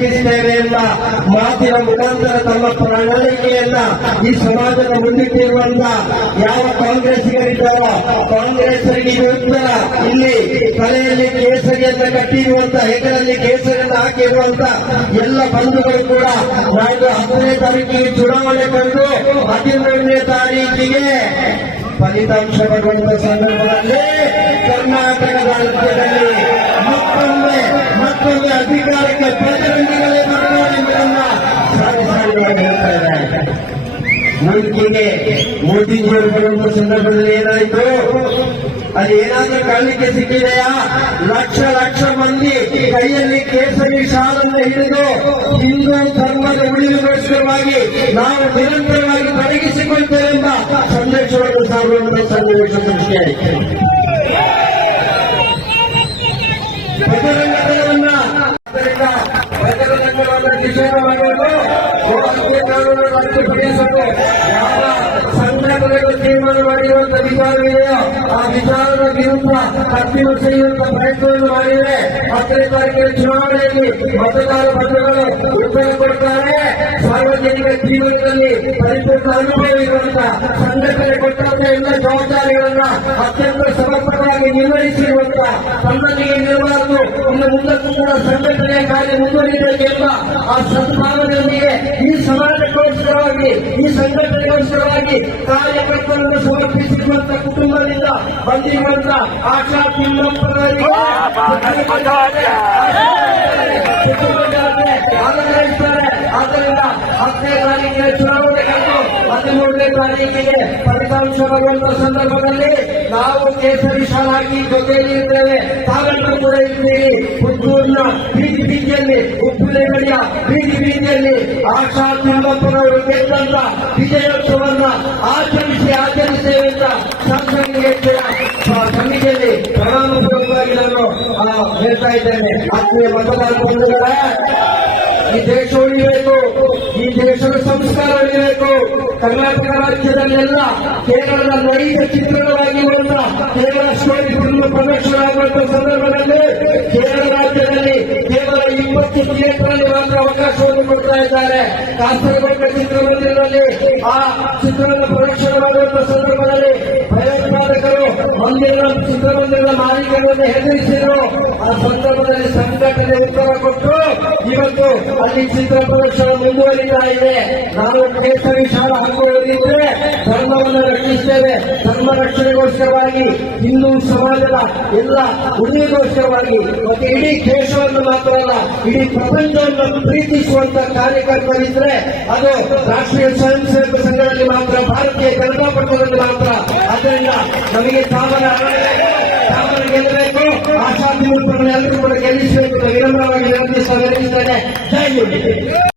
ಅಭಿಷೇಕಿಸ್ತೇವೆ ಎಂಬ ಮಾತಿನ ಮುಖಾಂತರ ತಮ್ಮ ಪ್ರಣಾಳಿಕೆಯನ್ನ ಈ ಸಮಾಜದ ಮುಂದಿಟ್ಟಿರುವಂತ ಯಾವ ಕಾಂಗ್ರೆಸ್ಸಿಗರಿದ್ದಾರೋ ಕಾಂಗ್ರೆಸ್ಸರಿಗೆ ಇದು ಉತ್ತರ. ಇಲ್ಲಿ ತಲೆಯಲ್ಲಿ ಕೇಸರಿಯನ್ನ ಕಟ್ಟಿರುವಂತ, ಹೆಗಲಲ್ಲಿ ಕೇಸರಿಯನ್ನು ಹಾಕಿರುವಂತ ಎಲ್ಲ ಬಂಧುಗಳು ಕೂಡ ನಾಳೆ 10ನೇ ತಾರೀಕಿಗೆ ಚುನಾವಣೆ ಕಂಡು 11ನೇ ತಾರೀಕಿಗೆ ಫಲಿತಾಂಶ ಬರುವಂತ ಸಂದರ್ಭದಲ್ಲಿ ಕರ್ನಾಟಕದ ರಾಜ್ಯದಲ್ಲಿ ಮತ್ತೊಮ್ಮೆ ಅಧಿಕಾರಕ್ಕೆ ಪ್ರಜಾಪ್ರತಿನಿಧಿಗಳೇ ಬರ್ತಾರೆ ಎಂಬುದನ್ನ ಸಾರಿ ಹೇಳ್ತಾ ಇದ್ದಾರೆ. ಮುಂದಿಗೆ ಮೋದಿಜಿಯವರು ಬರುವಂತ ಸಂದರ್ಭದಲ್ಲಿ ಏನಾಯಿತು? ಅದು ಏನಾದ್ರೂ ಕಾಣಲಿಕ್ಕೆ ಸಿಕ್ಕಿದೆಯಾ? ಲಕ್ಷ ಮಂದಿ ಕೈಯಲ್ಲಿ ಕೇಸರಿ ಶಾಲನ್ನು ಹಿಡಿದು ಹಿಂದೂ ಧರ್ಮದ ಉಳಿವಿಗೋಸ್ಕರವಾಗಿ ನಾವು ನಿರಂತರವಾಗಿ ತೊಡಗಿಸಿಕೊಳ್ತೇವೆ ಎಂಬ ಸಂದೇಶವನ್ನು ಸಾರುವಂತಹ ಸನ್ನಿವೇಶ ಸೃಷ್ಟಿಯಾಯಿತು. ಬಜರಂಗದಳವನ್ನ ನಿಷೇಧ ಮಾಡುವುದು, ಕಾನೂನು ರಾಜ್ಯಪಡಿಸಲು ಯಾವ ಸಂಘಟನೆಗಳು ತೀರ್ಮಾನ ಮಾಡಿರುವಂತ ವಿಚಾರವಿದೆಯೋ ಆ ವಿಚಾರದ ವಿರುದ್ಧ ಹತ್ತಿರ செய்ಯುವಂತ ಪ್ರಯತ್ನವನ್ನು ಮಾಡಿದರೆ 10ನೇ ತಾರೀಕಿನ ಚುನಾವಣೆಯಲ್ಲಿ ಮತದಾರ ಬಂಧುಗಳು ಉತ್ತರ ಕೊಡ್ತಾರೆ. ಸಾರ್ವಜನಿಕ ಜೀವನದಲ್ಲಿ ಪರಿಪೂರ್ಣ ಅನುಭವ ಇರುವಂತ ಸಂಘಟನೆ ಕೊಟ್ಟಂತ ಎಲ್ಲ ಜವಾಬ್ದಾರಿಗಳನ್ನ ಅತ್ಯಂತ ಸಮರ್ಪಕವಾಗಿ ನಿರ್ವಹಿಸಿರುವಂತ ತನ್ನದಿಗೆ ನಿರ್ವಾಹಕರು ಇನ್ನು ಮುಂದಕ್ಕೂ ಕೂಡ ಸಂಘಟನೆಯ ಕಾರ್ಯ ಮುಂದುವರಿಯಬೇಕೆಂಬ ಆ ಸದ್ಭಾವನೆಯೊಂದಿಗೆ ಈ ಸಮಾಜಕ್ಕೋಸ್ಕರವಾಗಿ, ಈ ಸಂಘಟನೆಗೋಸ್ಕರವಾಗಿ ಕಾರ್ಯಕರ್ತರನ್ನು ಸಮರ್ಪಿಸಿರುವಂತ ಕುಟುಂಬದಿಂದ ಬಂದಿರುವಂತ ಆಶಾ ತಿಮ್ಮಪ್ಪನವರಿಗೆ ಆನಂದಿಸುತ್ತಾರೆ. ಆದ್ದರಿಂದ 10ನೇ ತಾರೀಕಿನ ಚುನಾವಣೆ ಕಂಡು 13ನೇ ತಾರೀಕಿಗೆ ಫಲಿತಾಂಶ ಬರುವಂತಹ ಸಂದರ್ಭದಲ್ಲಿ ನಾವು ಕೇಸರಿ ಶಾಲೆ ಹಾಕಿ ಜೊತೆಯಲ್ಲಿ ಇರ್ತೇವೆ. ತಾವೆಲ್ಲರೂ ಕೂಡ ಇರ್ತೀರಿ. ಪುತ್ತೂರಿನ ಬೀದಿಯಲ್ಲಿ, ಉಪ್ಪುಲೇಗಡಿಯ ಬೀದಿಯಲ್ಲಿ ಆಶಾ ತಿಮ್ಮಪ್ಪನವರು ಗೆದ್ದಂತ ವಿಜಯೋತ್ಸವನ್ನ ಆಚರಿಸ್ತೇವೆ ಅಂತ ಶಾಸಕರಿಗೆ ಸಮಿತಿಯಲ್ಲಿ ಪ್ರಮಾಣಪೂರ್ವಕವಾಗಿ ನಾನು ಹೇಳ್ತಾ ಇದ್ದೇನೆ. ಆತ್ಮೀಯ ಮತದಾರ ಬಂಧುಗಳೇ, ಈ ದೇಶ ಉಳಿಬೇಕು, ಈ ದೇಶದ ಸಂಸ್ಕಾರ ಉಳಿಬೇಕು. ಕರ್ನಾಟಕ ರಾಜ್ಯದಲ್ಲೆಲ್ಲ ಕೇರಳದ ನೈಜ ಚಿತ್ರಣವಾಗಿರುವಂತ ಕೇರಳ ಸ್ಟೋರಿ ಫಿಲ್ಮ್ ಪ್ರದರ್ಶನ ಆಗುವಂತ ಸಂದರ್ಭದಲ್ಲಿ ಕೇರಳ ರಾಜ್ಯದಲ್ಲಿ ಕೇವಲ 20 ಥಿಯೇಟರ್ನಲ್ಲಿ ಮಾತ್ರ ಅವಕಾಶವನ್ನು ಕೊಡ್ತಾ ಇದ್ದಾರೆ. ಕಾಸರಗೋಡು ಚಿತ್ರಮಂದಿರದಲ್ಲಿ ಆ ಚಿತ್ರದ ಪ್ರದರ್ಶನ ಮಾಡುವಂತ ಸಂದರ್ಭದಲ್ಲಿ ಭಯೋತ್ಪಾದಕರು ಚಿತ್ರಮಂದಿರದ ಮಾಲೀಕರನ್ನು ಹೆದರಿಸಿದ್ರು. ಆ ಸಂದರ್ಭದಲ್ಲಿ ಸಂಘಟನೆ ಉತ್ತರ ಕೊಟ್ಟು ಇವತ್ತು ಅಲ್ಲಿ ಚಿತ್ರ ಪ್ರದರ್ಶನ ಮುಂದುವರಿತಾ ಇದೆ. ನಾವು ಕೇಸರಿ ಶಾಲೆ ಹಾಕುವುದಿದ್ರೆ ಧರ್ಮವನ್ನು ರಕ್ಷಿಸ್ತೇವೆ. ಧರ್ಮ ರಕ್ಷಣೆಗೋಸ್ಕರವಾಗಿ, ಹಿಂದೂ ಸಮಾಜದ ಎಲ್ಲ ಉಳಿವಿಗೋಸ್ಕರವಾಗಿ ಮತ್ತೆ ಇಡೀ ದೇಶವನ್ನು ಮಾತ್ರ ಅಲ್ಲ, ಇಡೀ ಪ್ರಪಂಚವನ್ನು ಪ್ರೀತಿಸುವಂತ ಕಾರ್ಯಕರ್ತರಿದ್ರೆ ಅದು ರಾಷ್ಟ್ರೀಯ ಸ್ವಯಂ ಸೇವಕ ಸಂಘದಲ್ಲಿ ಮಾತ್ರ, ಭಾರತೀಯ ಜನತಾ ಪಕ್ಷದಲ್ಲಿ ಮಾತ್ರ. ಆದ್ದರಿಂದ ನಮಗೆ ತಾವರ ಗೆಲ್ಲಬೇಕು, ಆಶಾತಿ ಎಲ್ಲರೂ ಕೂಡ ಗೆಲ್ಲಿಸಬೇಕು. ವಿನಮ್ರವಾಗಿ ವಿನಂತಿಸ್ತೇನೆ. ಜೈ ಹಿಂದ್.